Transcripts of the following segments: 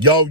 Yo,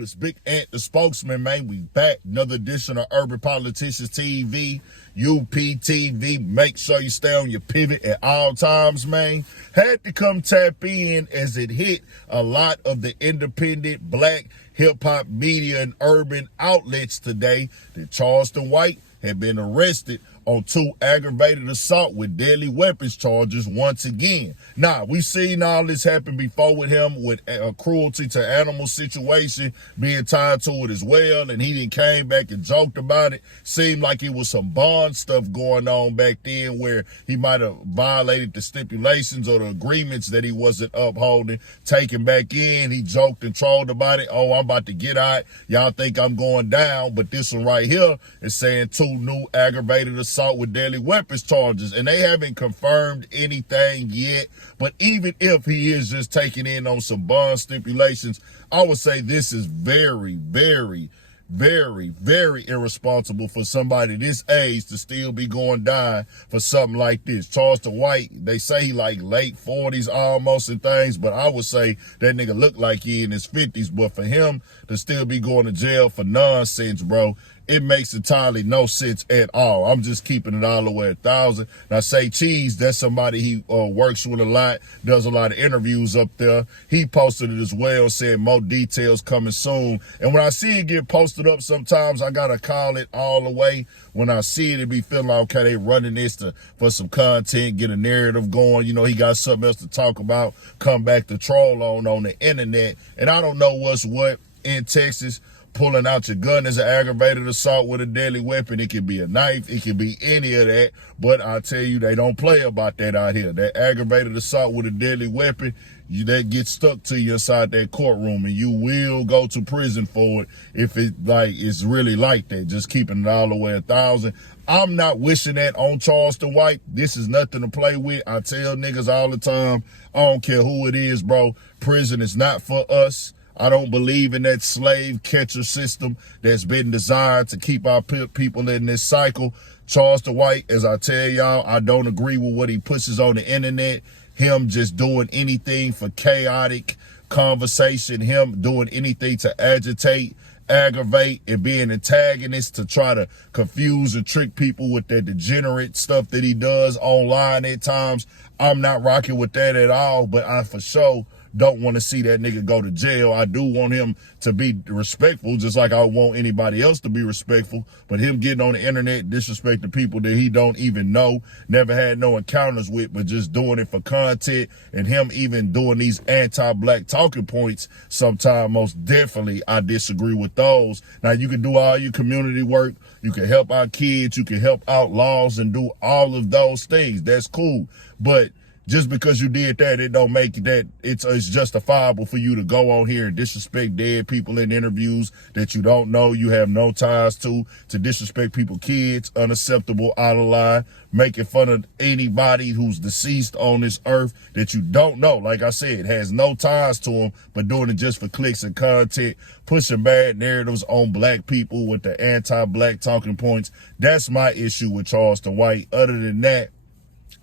it's Big Ant, the spokesman, man. We back. Another edition of Urban Politicians TV, UPTV. Make sure you stay on your pivot at all times, man. Had to come tap in as it hit a lot of the independent black hip-hop media and urban outlets today that Charleston White had been arrested on 2 aggravated assault with deadly weapons charges once again. Now, we've seen all this happen before with him, with a cruelty to animal situation being tied to it as well, and he didn't came back and joked about it. Seemed like it was some bond stuff going on back then where he might have violated the stipulations or the agreements that he wasn't upholding. Taken back in, he joked and trolled about it. Oh, I'm about to get out. Y'all think I'm going down, but this one right here is saying 2 new aggravated assault with deadly weapons charges, and they haven't confirmed anything yet. But even if he is just taking in on some bond stipulations, I would say this is very, very, very, very irresponsible for somebody this age to still be going down for something like this. Charleston White, they say he like late 40s almost and things, but I would say that nigga look like he in his 50s. But for him to still be going to jail for nonsense, bro, it makes entirely no sense at all. I'm just keeping it all the way 1,000. Now, Say Cheese, that's somebody he works with a lot, does a lot of interviews up there. He posted it as well, said more details coming soon. And when I see it get posted up, sometimes I got to call it all the way. When I see it be feeling like, okay, they running this for some content, get a narrative going. You know, he got something else to talk about, come back to troll on the internet. And I don't know what's what in Texas. Pulling out your gun is an aggravated assault with a deadly weapon. It can be a knife. It can be any of that. But I tell you, they don't play about that out here. That aggravated assault with a deadly weapon, that gets stuck to you inside that courtroom, and you will go to prison for it if it's really like that. Just keeping it all the way 1,000. I'm not wishing that on Charleston White. This is nothing to play with. I tell niggas all the time, I don't care who it is, bro. Prison is not for us. I don't believe in that slave catcher system that's been designed to keep our people in this cycle. Charleston White, as I tell y'all, I don't agree with what he pushes on the internet. Him just doing anything for chaotic conversation, him doing anything to agitate, aggravate, and be an antagonist to try to confuse and trick people with that degenerate stuff that he does online at times. I'm not rocking with that at all, but I for sure don't want to see that nigga go to jail. I do want him to be respectful, just like I want anybody else to be respectful. But him getting on the internet, disrespecting people that he don't even know, never had no encounters with, but just doing it for content, and him even doing these anti-black talking points, sometimes most definitely I disagree with those. Now, you can do all your community work. You can help our kids. You can help outlaws and do all of those things. That's cool. But just because you did that, it don't make that it's justifiable for you to go on here and disrespect dead people in interviews that you don't know, you have no ties to disrespect people's kids, unacceptable, out of line, making fun of anybody who's deceased on this earth that you don't know. Like I said, has no ties to them, but doing it just for clicks and content, pushing bad narratives on black people with the anti-black talking points. That's my issue with Charleston White. Other than that,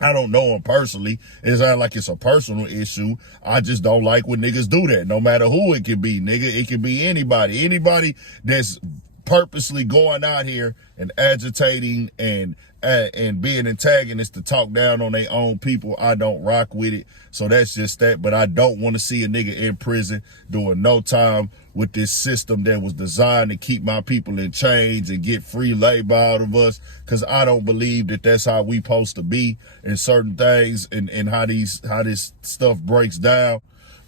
I don't know him personally. It's not like it's a personal issue. I just don't like when niggas do that. No matter who it could be, nigga. It could be anybody. Anybody that's purposely going out here and agitating and being antagonists to talk down on their own people, I don't rock with it. So that's just that. But I don't want to see a nigga in prison doing no time with this system that was designed to keep my people in chains and get free labor out of us, because I don't believe that that's how we supposed to be in certain things and how this stuff breaks down.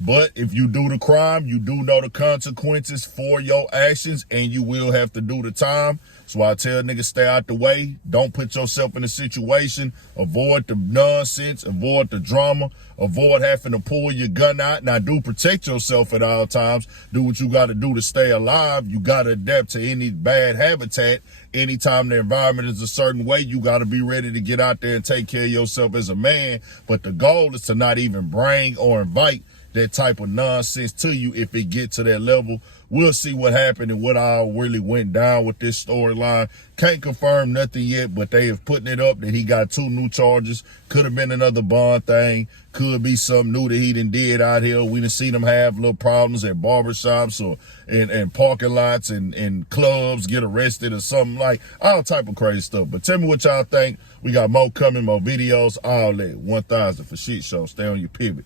But if you do the crime, you do know the consequences for your actions, and you will have to do the time. So I tell niggas, stay out the way. Don't put yourself in a situation. Avoid the nonsense. Avoid the drama. Avoid having to pull your gun out. Now, do protect yourself at all times. Do what you got to do to stay alive. You got to adapt to any bad habitat. Anytime the environment is a certain way, you got to be ready to get out there and take care of yourself as a man. But the goal is to not even bring or invite that type of nonsense to you if it get to that level. We'll see what happened and what all really went down with this storyline. Can't confirm nothing yet, but they have putting it up that he got 2 new charges. Could have been another bond thing. Could be something new that he did out here. We done seen him have little problems at barbershops or in parking lots and clubs, get arrested or something, like all type of crazy stuff. But tell me what y'all think. We got more coming, more videos, all that. 1000 for Shit Show. Stay on your pivot.